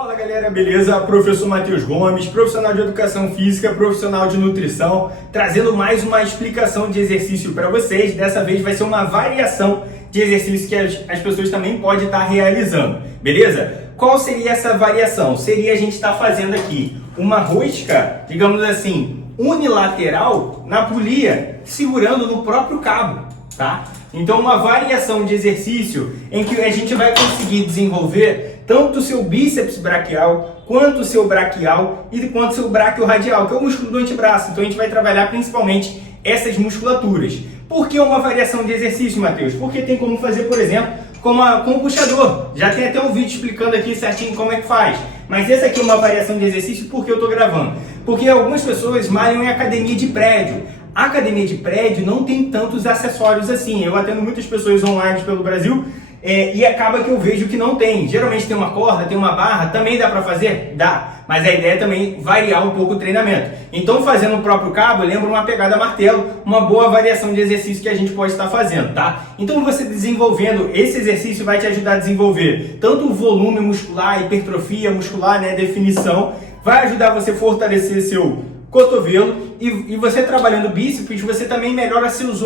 Fala galera, beleza? Professor Matheus Gomes, profissional de educação física, profissional de nutrição, trazendo mais uma explicação de exercício para vocês. Dessa vez vai ser uma variação de exercício que as pessoas também podem estar realizando, beleza? Qual seria essa variação? Seria a gente estar fazendo aqui uma rosca, digamos assim, unilateral na polia, segurando no próprio cabo, tá? Então uma variação de exercício em que a gente vai conseguir desenvolver tanto o seu bíceps braquial, quanto o seu braquial e quanto o seu braquioradial, que é o músculo do antebraço. Então a gente vai trabalhar principalmente essas musculaturas. Por que uma variação de exercício, Matheus? Porque tem como fazer, por exemplo, com o puxador. Já tem até um vídeo explicando aqui certinho como é que faz. Mas essa aqui é uma variação de exercício porque eu estou gravando. Porque algumas pessoas malham em academia de prédio. A academia de prédio não tem tantos acessórios assim. Eu atendo muitas pessoas online pelo Brasil e acaba que eu vejo que não tem. Geralmente tem uma corda, tem uma barra, também dá para fazer? Dá. Mas a ideia é também variar um pouco o treinamento. Então fazendo o próprio cabo, lembra uma pegada martelo, uma boa variação de exercício que a gente pode estar fazendo, tá? Então você desenvolvendo esse exercício vai te ajudar a desenvolver tanto o volume muscular, hipertrofia muscular, né, definição, vai ajudar você a fortalecer seu cotovelo e você trabalhando bíceps, você também melhora seus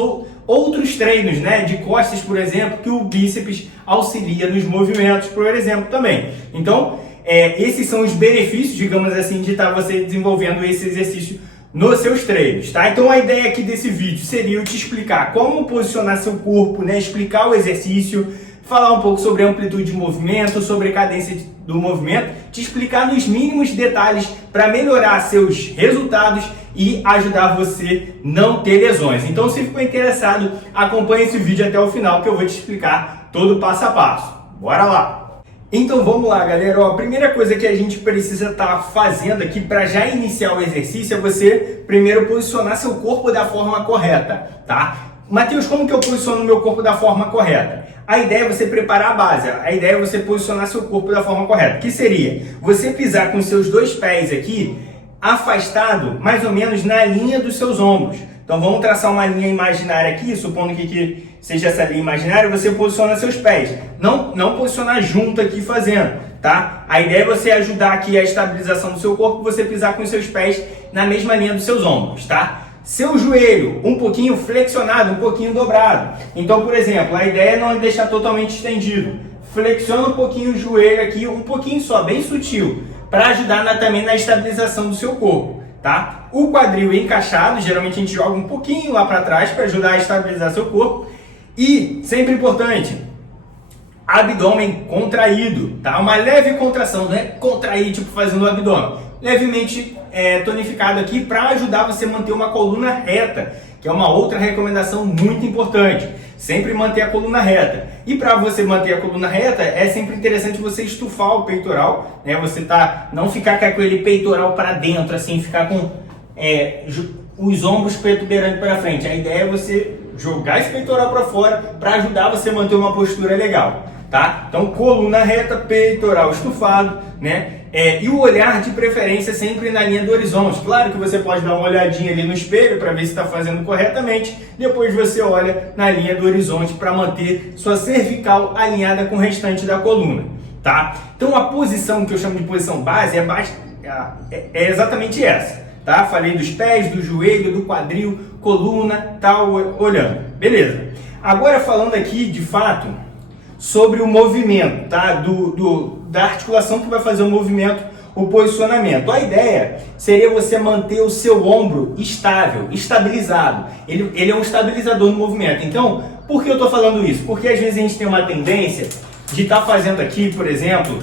outros treinos, né, de costas, por exemplo, que o bíceps auxilia nos movimentos, por exemplo, também. Então, esses são os benefícios, digamos assim, de estar você desenvolvendo esse exercício nos seus treinos, tá? Então a ideia aqui desse vídeo seria eu te explicar como posicionar seu corpo, né, explicar o exercício, falar um pouco sobre a amplitude de movimento, sobre a cadência do movimento, te explicar nos mínimos detalhes para melhorar seus resultados e ajudar você não ter lesões. Então, se ficou interessado, acompanhe esse vídeo até o final que eu vou te explicar todo passo a passo. Bora lá! Então vamos lá, galera. Ó, a primeira coisa que a gente precisa estar fazendo aqui para já iniciar o exercício é você primeiro posicionar seu corpo da forma correta, tá? Matheus, como que eu posiciono o meu corpo da forma correta? A ideia é você preparar a base, a ideia é você posicionar seu corpo da forma correta, que seria você pisar com seus dois pés aqui, afastado mais ou menos na linha dos seus ombros. Então vamos traçar uma linha imaginária aqui, supondo que seja essa linha imaginária, você posiciona seus pés. Não posicionar junto aqui fazendo, tá? A ideia é você ajudar aqui a estabilização do seu corpo, você pisar com seus pés na mesma linha dos seus ombros, tá? Seu joelho um pouquinho flexionado, um pouquinho dobrado. Então, por exemplo, a ideia é não deixar totalmente estendido. Flexiona um pouquinho o joelho aqui, um pouquinho só, bem sutil, para ajudar também na estabilização do seu corpo, tá? O quadril encaixado, geralmente a gente joga um pouquinho lá para trás para ajudar a estabilizar seu corpo. E, sempre importante, abdômen contraído, tá? Uma leve contração, não é contrair, tipo fazendo o abdômen. Levemente tonificado aqui para ajudar você a manter uma coluna reta, que é uma outra recomendação muito importante. Sempre manter a coluna reta. E para você manter a coluna reta, é sempre interessante você estufar o peitoral, né? Você não ficar com aquele peitoral para dentro, assim, ficar com os ombros protuberando para frente. A ideia é você jogar esse peitoral para fora para ajudar você a manter uma postura legal, tá? Então, coluna reta, peitoral estufado, né? E o olhar de preferência sempre na linha do horizonte. Claro que você pode dar uma olhadinha ali no espelho para ver se está fazendo corretamente. Depois você olha na linha do horizonte para manter sua cervical alinhada com o restante da coluna, tá? Então a posição que eu chamo de posição base é exatamente essa, tá? Falei dos pés, do joelho, do quadril, coluna, tal, olhando. Beleza. Agora falando aqui de fato sobre o movimento, tá? Da articulação que vai fazer o movimento, o posicionamento. A ideia seria você manter o seu ombro estável, estabilizado. Ele é um estabilizador no movimento. Então, por que eu estou falando isso? Porque às vezes a gente tem uma tendência de estar fazendo aqui, por exemplo,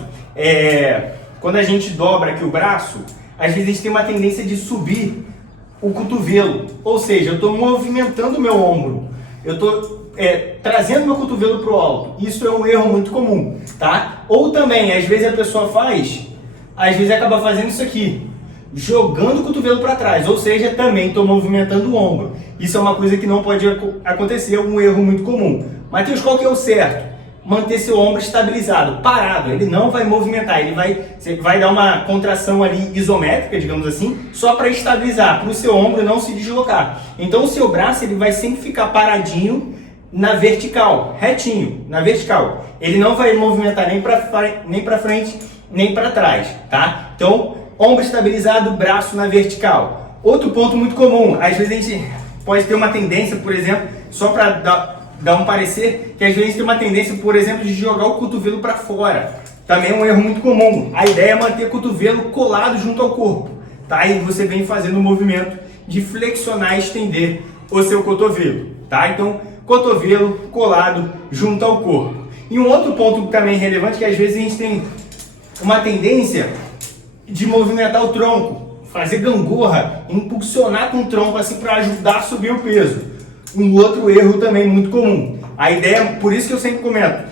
quando a gente dobra aqui o braço, às vezes a gente tem uma tendência de subir o cotovelo. Ou seja, eu estou movimentando o meu ombro. Eu estou trazendo meu cotovelo para o alto. Isso é um erro muito comum, tá? Ou também, às vezes a pessoa às vezes acaba fazendo isso aqui, jogando o cotovelo para trás, ou seja, também estou movimentando o ombro. Isso é uma coisa que não pode acontecer, é um erro muito comum. Matheus, qual que é o certo? Manter seu ombro estabilizado, parado, ele não vai movimentar, você vai dar uma contração ali isométrica, digamos assim, só para estabilizar, para o seu ombro não se deslocar. Então o seu braço ele vai sempre ficar paradinho na vertical, retinho, na vertical. Ele não vai movimentar nem para frente nem para trás, tá? Então, ombro estabilizado, braço na vertical. Outro ponto muito comum, às vezes a gente pode ter uma tendência, por exemplo, só para dar um parecer, que às vezes a gente tem uma tendência, por exemplo, de jogar o cotovelo para fora. Também é um erro muito comum. A ideia é manter o cotovelo colado junto ao corpo, tá? E você vem fazendo o movimento de flexionar e estender o seu cotovelo, tá? Então, cotovelo colado junto ao corpo. E um outro ponto também relevante, que às vezes a gente tem uma tendência de movimentar o tronco, fazer gangorra, impulsionar com o tronco assim para ajudar a subir o peso. Um outro erro também muito comum. A ideia, por isso que eu sempre comento,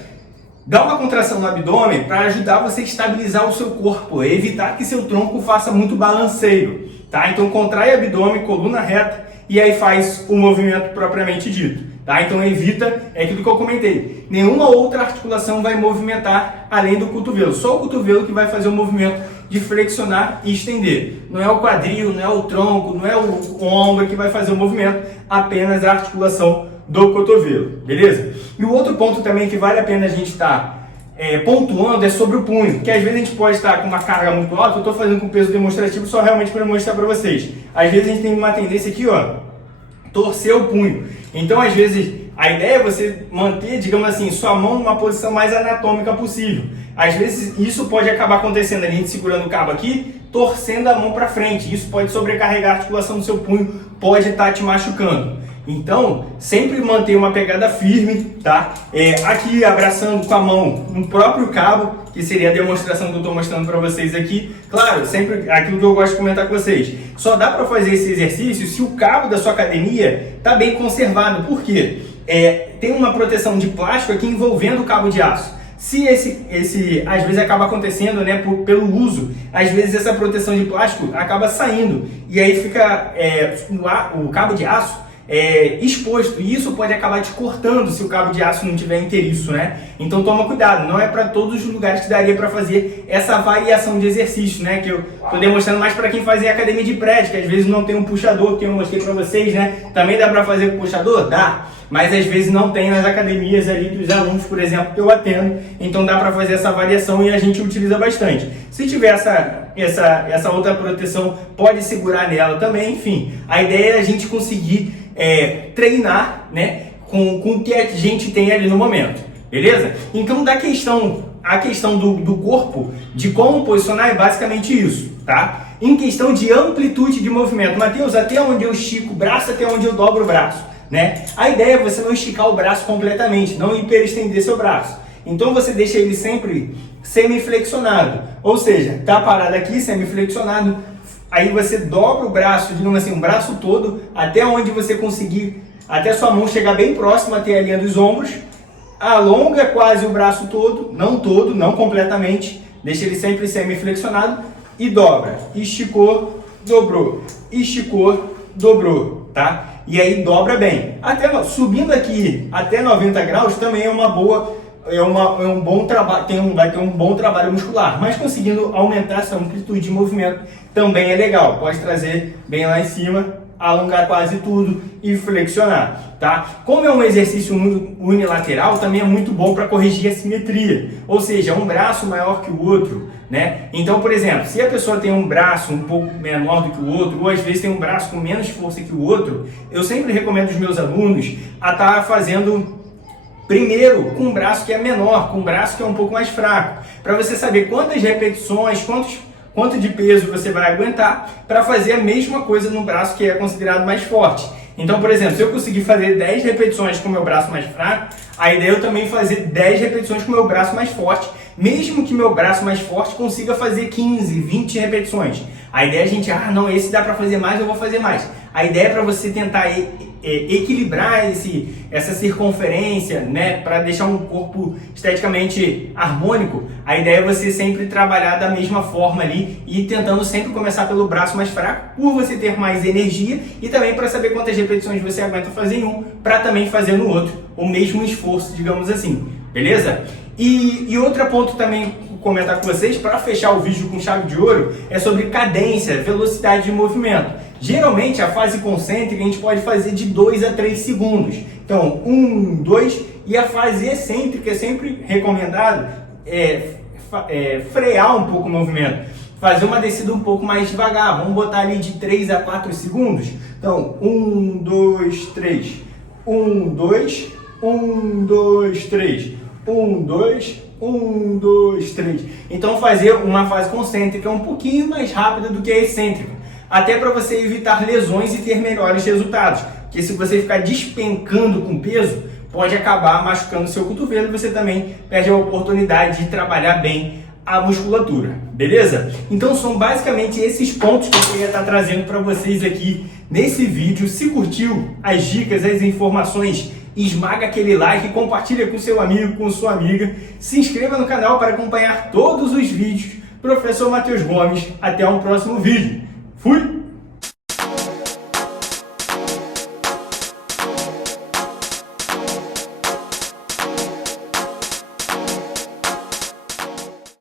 dá uma contração no abdômen para ajudar você a estabilizar o seu corpo, evitar que seu tronco faça muito balanceio, tá? Então contrai abdômen, coluna reta e aí faz o movimento propriamente dito, tá? Então evita, é aquilo que eu comentei, nenhuma outra articulação vai movimentar além do cotovelo, só o cotovelo que vai fazer o movimento de flexionar e estender. Não é o quadril, não é o tronco, não é o ombro que vai fazer o movimento, apenas a articulação do cotovelo, beleza? E o outro ponto também que vale a pena a gente estar pontuando é sobre o punho, que às vezes a gente pode estar com uma carga muito alta. Eu estou fazendo com peso demonstrativo só realmente para mostrar para vocês. Às vezes a gente tem uma tendência aqui, ó, torcer o punho. Então às vezes a ideia é você manter, digamos assim, sua mão numa posição mais anatômica possível. Às vezes isso pode acabar acontecendo, a gente segurando o cabo aqui, torcendo a mão para frente. Isso pode sobrecarregar a articulação do seu punho, pode estar te machucando. Então, sempre manter uma pegada firme, tá? Aqui abraçando com a mão no próprio cabo, que seria a demonstração que eu estou mostrando para vocês aqui. Claro, sempre aquilo que eu gosto de comentar com vocês. Só dá para fazer esse exercício se o cabo da sua academia está bem conservado. Por quê? Tem uma proteção de plástico aqui envolvendo o cabo de aço. Se esse às vezes acaba acontecendo, né, pelo uso, às vezes essa proteção de plástico acaba saindo e aí fica o cabo de aço exposto, e isso pode acabar te cortando se o cabo de aço não tiver inteiriço, né? Então toma cuidado, não é para todos os lugares que daria para fazer essa variação de exercício, né? Que eu tô demonstrando mais para quem faz academia de prédio, que às vezes não tem um puxador, que eu mostrei para vocês, né? Também dá para fazer com puxador? Dá, mas às vezes não tem nas academias ali dos alunos, por exemplo, que eu atendo, então dá para fazer essa variação e a gente utiliza bastante. Se tiver essa outra proteção, pode segurar nela também, enfim. A ideia é a gente conseguir treinar, né, com o que a gente tem ali no momento, beleza? Então a questão do corpo, de como posicionar, é basicamente isso, tá? Em questão de amplitude de movimento, Matheus, até onde eu estico o braço, até onde eu dobro o braço, né? A ideia é você não esticar o braço completamente, não hiperestender seu braço. Então você deixa ele sempre semiflexionado, ou seja, tá parado aqui, semiflexionado. Aí você dobra o braço, digamos assim, o braço todo, até onde você conseguir, até sua mão chegar bem próxima até a linha dos ombros. Alonga quase o braço todo, não completamente, deixa ele sempre semi-flexionado e dobra. Esticou, dobrou, tá? E aí dobra bem. Subindo aqui até 90 graus também é uma boa... um bom trabalho, vai ter um bom trabalho muscular, mas conseguindo aumentar essa amplitude de movimento também é legal. Pode trazer bem lá em cima, alongar quase tudo e flexionar, tá? Como é um exercício unilateral, também é muito bom para corrigir a simetria, ou seja, um braço maior que o outro, né? Então, por exemplo, se a pessoa tem um braço um pouco menor do que o outro, ou às vezes tem um braço com menos força que o outro, eu sempre recomendo aos meus alunos a estar fazendo primeiro com um braço que é menor, com um braço que é um pouco mais fraco, para você saber quantas repetições, quanto de peso você vai aguentar para fazer a mesma coisa no braço que é considerado mais forte. Então, por exemplo, se eu conseguir fazer 10 repetições com o meu braço mais fraco, a ideia é eu também fazer 10 repetições com o meu braço mais forte, mesmo que meu braço mais forte consiga fazer 15, 20 repetições. A ideia é a gente, não, esse dá para fazer mais, eu vou fazer mais. A ideia é para você tentar equilibrar essa circunferência, né, para deixar um corpo esteticamente harmônico. A ideia é você sempre trabalhar da mesma forma ali e tentando sempre começar pelo braço mais fraco, por você ter mais energia e também para saber quantas repetições você aguenta fazer em um, para também fazer no outro o mesmo esforço, digamos assim, beleza? E outro ponto também comentar com vocês, para fechar o vídeo com chave de ouro, é sobre cadência, velocidade de movimento. Geralmente a fase concêntrica a gente pode fazer de 2 a 3 segundos. Então, 1, 2, e a fase excêntrica é sempre recomendado frear um pouco o movimento, fazer uma descida um pouco mais devagar. Vamos botar ali de 3 a 4 segundos. Então, 1, 2, 3, 1, 2, 1, 2, 3, 1, 2, 1, 2, 3. Então fazer uma fase concêntrica um pouquinho mais rápida do que a excêntrica, até para você evitar lesões e ter melhores resultados. Porque se você ficar despencando com peso, pode acabar machucando seu cotovelo e você também perde a oportunidade de trabalhar bem a musculatura, beleza? Então são basicamente esses pontos que eu queria estar trazendo para vocês aqui nesse vídeo. Se curtiu as dicas, as informações, esmaga aquele like, compartilha com seu amigo, com sua amiga, se inscreva no canal para acompanhar todos os vídeos. Professor Matheus Gomes, até um próximo vídeo. Fui!